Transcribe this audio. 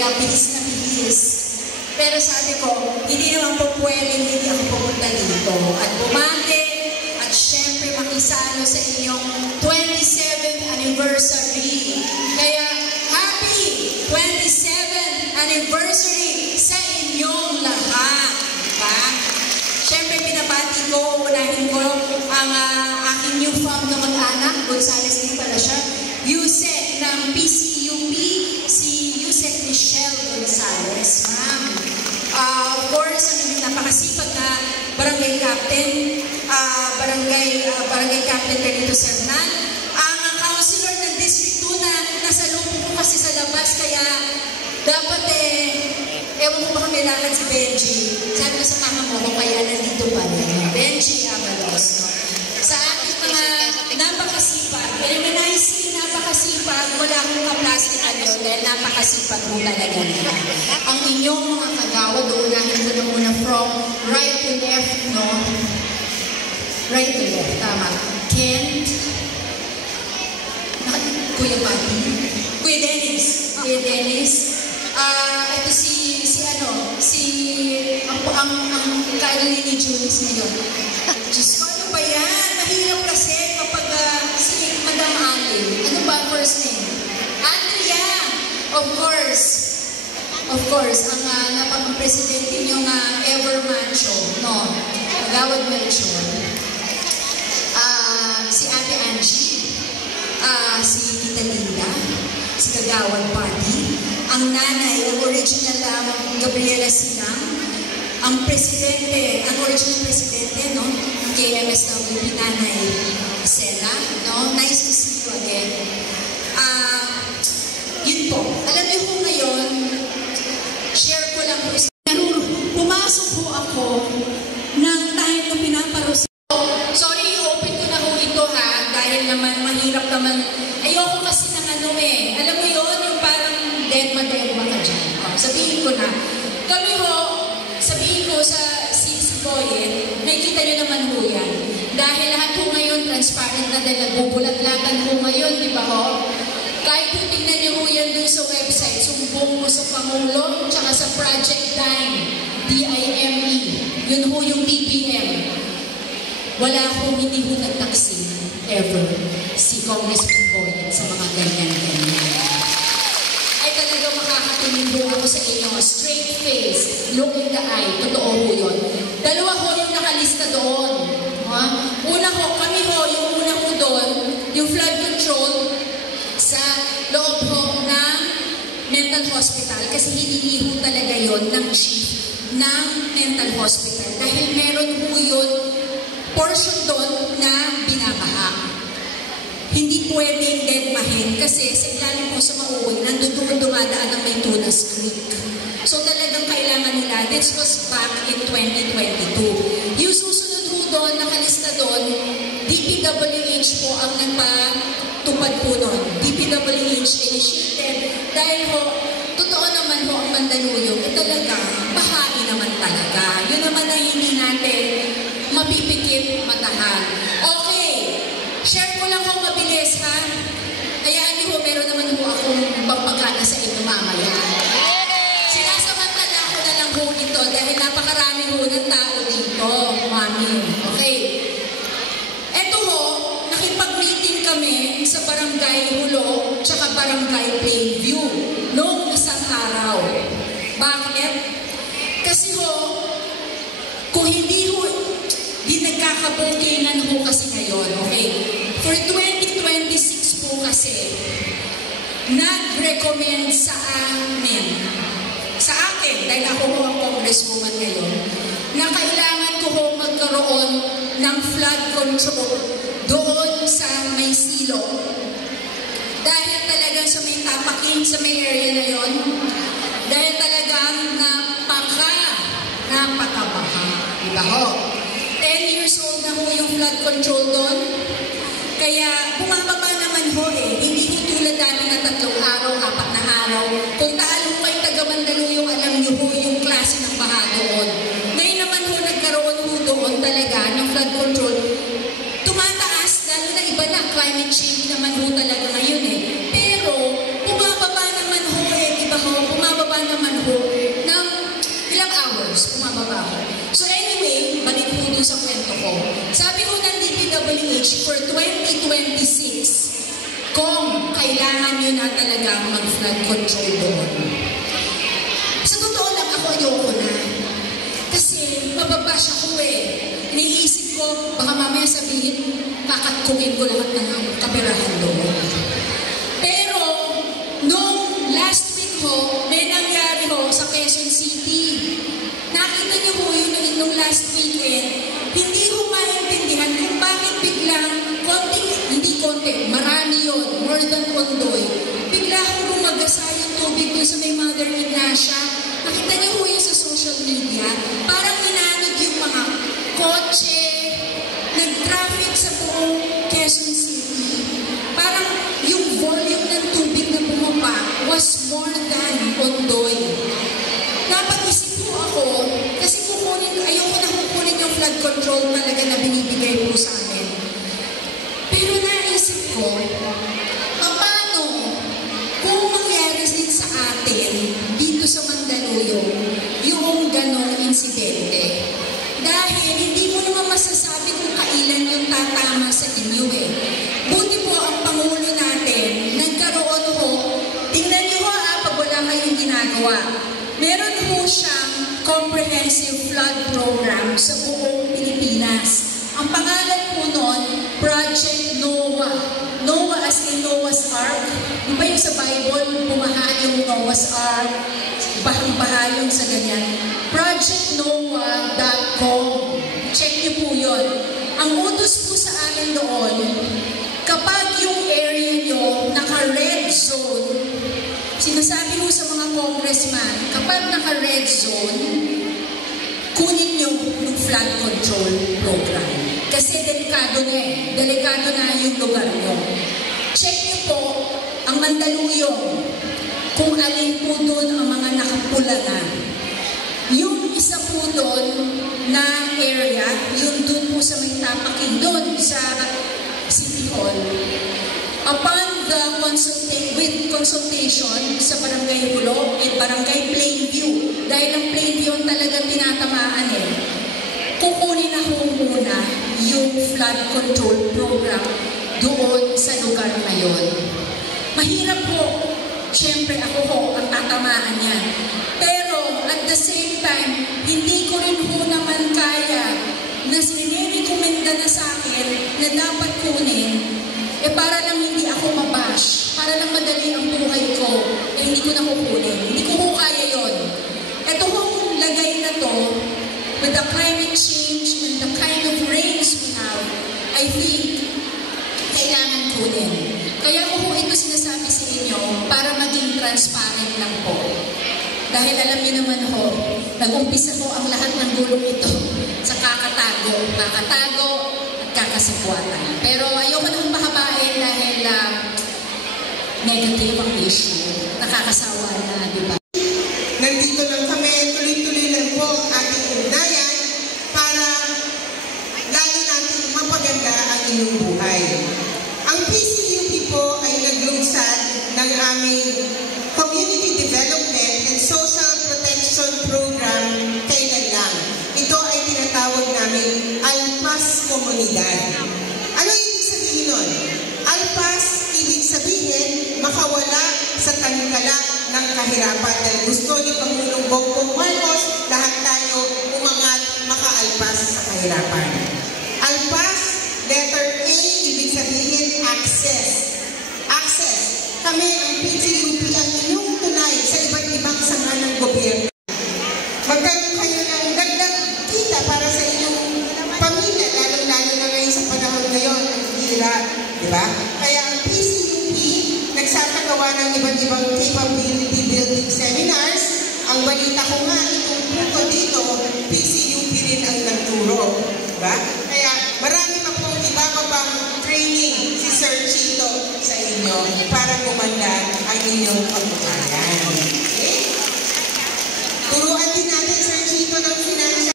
kaya bihis na bihis. Pero sabi ko, hindi naman po pwedeng hindi ako pumunta dito. At bumati, at syempre makisalo sa inyong 27th anniversary. Kaya, happy 27th anniversary sa inyong lahat. Diba? Syempre, pinabati ko, unahin ko ang aking new found na mag-anak, Gonzales din pala siya, Yusek ng PCUP, si Yusek Michelle Gonzales. Ma'am. Of course, napakasipag na barangay captain, barangay captain Benito Sernan, ang councilor ng District 2 na nasa loob ko kasi sa labas, kaya dapat ewan ko baka may lakad si Benji. Sabi ko sa mama mo ko, kaya nandito pa rin. Benji Avalos. No? Sa aking mga napakasipag, eliminizing napakasipag, wala akong kaplastikan yun dahil napakasipag mo talaga nila. Ang inyong mga kagawa, uunahin ko na muna from right to left, no? Right to left, tama. Kent, Kuya Pati, Kuya Dennis, ito ang kailin ni Jules ngayon. Diyos ko, ano ba yan? Mahirap kasi kapag si Madam Ali. Ano ba ang first name? Andrea! Of course, ang presidente nyo nga ever macho, no? Magawad Melchor. Si Ate Angie. Si Tita Linda. Si Kagawad Pati. Ang nanay, ang original Gabriela Sinang. Ang presidente, ang original presidente, no? Ng KMSW, Nanay Sela, no? Nice to see you again. Yun po. Alam niyo po ngayon, share ko lang po. Pumasok po ako ng time na pinaparos. Sorry, i-open ko na po ito ha, dahil naman mahirap naman. Ayoko kasi ng ano alam mo yun, yung parang deadma ka dyan. Sabihin ko na, kami ho, sabihin ko sa Sisi Boyen, nakikita nyo naman ho yan. Dahil lahat ho ngayon, transparent na dahil nagbubulat-latan ho ngayon, di ba ho? Kahit kung tingnan nyo ho yan dun sa website, sumbong mo sa Pangulo, tsaka sa Project DIME, yun ho yung BPM. Wala ho, hindi ho nagtaksin, ever, si Congressman Boyen sa mga ganyan-ganyan. Ay talaga makakatingin ho ako sa inyo, straight face, look in the eye, totoo ho yun. Dalawa ho yung nakalista doon. Ha? Una ho, kami ho, yung una ho doon, yung flood control sa loob ho ng mental hospital, kasi hihingi ho talaga yun ng chief ng mental hospital. Dahil meron ho yun, portion doon na binabaha. Hindi pwedeng deadmahin kasi sa ilalim po sa mauwi, nandun dumadaan ang Maytunas Creek. So talagang kailangan nila, this was back in 2022. Yung susunod po doon, nakalista doon, DPWH po ang nagpatupad po doon. DPWH initiative dahil ho, totoo naman ho ang Mandaluyong, talaga, bahagi naman talaga. Yun naman ang hindi natin mapipikit matahan. Okay. Share ko lang ho mabilis, ha? Hayaan niyo ho, meron naman ho akong pagpagana sa inyo mamaya. Sinasamantala ko na lang ho ito dahil napakarami ho ng tao dito, mami. Okay. Eto ho, nakipag-meeting kami sa Barangay Hulo tsaka Barangay Plainview noong isang araw. Bakit? Kasi ho, kung hindi ho, di nagkakabukingan ho kasi ngayon, okay? For 2026 po kasi, nag-recommend sa akin, dahil ako ho ang congresswoman ngayon, na kailangan ko ho magkaroon ng flood control doon sa may silo. Dahil talagang sa may tapaking, sa may area na yon, dahil talagang napakabaha. Diba ho? 10 years old na ho yung flood control doon. Kaya bumababa naman ho Hindi ho tulad dati na 3 araw, 4 na araw. Kung taalong kayo taga-Mandaluyong, alam niyo ho yung klase ng baha doon. Ngayon naman ho, nagkaroon ho doon talaga ng flood control. Tumataas, lalo na iba na, climate change naman ho talaga ngayon Pero, bumababa naman ho diba ho? Bumababa encourage for 2026 kung kailangan nyo na talaga mag-flood control doon. Sa totoo lang, ako ayoko na. Kasi mababash ako eh. Iniisip ko, baka mamaya sabihin, kakatkumin ko lahat ng kaperahan doon. Pero, nung last week ho, may nangyari ho sa Quezon City. Nakita niyo ho yun nung last weekend, hindi ho maintindihan kung bakit biglang marami yun, more than Ondoy. Bigla ho rumagasa yung tubig doon sa may Mother Ignacia. Nakita niyo ho yun sa social media. Parang inanod yung mga kotse, nag-traffic sa buong Quezon City. Parang yung volume ng tubig na bumaba was more than Ondoy. Napag-isip po ako, kasi ayoko na kukunin yung flood control talaga na binibigay po sa amin. Pero naisip ko, paano kung mangyari din sa atin dito sa Mandaluyong yung ganong insidente? Dahil hindi mo naman masasabi kung kailan yung tatama sa inyo eh. Buti po ang Pangulo natin, nagkaroon ho, tingnan niyo ho pag wala kayong ginagawa. Meron ho siyang comprehensive flood program sa buong Pilipinas. Ang pangalan po nun, Project Noah. Noah as in Noah's Ark. Di ba yung sa Bible, bumaha yung Noah's Ark, bahang-baha yung sa ganyan. ProjectNoah.com. Check niyo po yun. Ang utos po sa amin doon, kapag yung area nyo naka-red zone, sinasabi mo sa mga congressman, kapag naka-red zone, kunin nyo yung flood control program. Kasi delikado na eh. Delikado na yung lugar nyo. Check nyo po ang Mandaluyong kung alin po doon ang mga nakapula na. Yung isa po doon na area, yung doon po sa may tapaking doon sa City Hall. Upon the consultation sa Barangay Hulog at Barangay Plainview, dahil ang Plainview ang talagang tinatamaan eh, kukunin na ho muna yung flood control program doon sa lugar na yon. Mahirap po, syempre ako ho ang tatamaan yan. Pero at the same time, hindi ko rin ho naman kaya na sinirekomenda na sa akin na dapat kunin, para lang hindi ako mabash, para lang madali ang buhay ko, hindi ko na kukunin. Hindi ko ho kaya yon. Ito hong lagay na to, with the climate change and the kind of rains we have, I think, kailangan kunin. Kaya ko ito sinasabi sa inyo para maging transparent lang po. Dahil alam niyo naman ho, nag-umpisa po ang lahat ng gulong ito sa kakatago at kakasipuatan. Pero ayoko nang pahabain dahil negative ang issue. Nakakasawa na, di ba? Nandito lang kami, tuloy-tuloy lang po ating ugnayan para lalo natin mapaganda ang inyong buhay. Ang PCUP po ay naglunsad ng aming Community Development and Social Protection Program kailan lang. Ito ay tinatawag namin Alpas Komunidad. Ano ibig sabihin nun? Alpas, ibig sabihin makawala sa tanikala ng kahirapan dahil gusto ni Pangulong Bongbong Marcos lahat tayo umangat makaalpas sa kahirapan. Alpas, letter A, ibig sabihin access. Access. Kami ang PCUP ang inyong tunay sa iba't ibang sanga ng gobyerno. Magkaroon kayo ng dagdag kita para sa inyong pamilya, lalo-lalo na ngayon sa panahon ngayon, ang hirap, di ba? Kaya ang PCUP nagsasagawa ng iba't ibang capability building seminars. Ang balita ko nga, itong punto dito, PCUP rin ang nagturo, di ba? Kaya marami pa pong iba-ibang training si Sir Chito sa inyo para gumanda ang inyong pagmamahalan.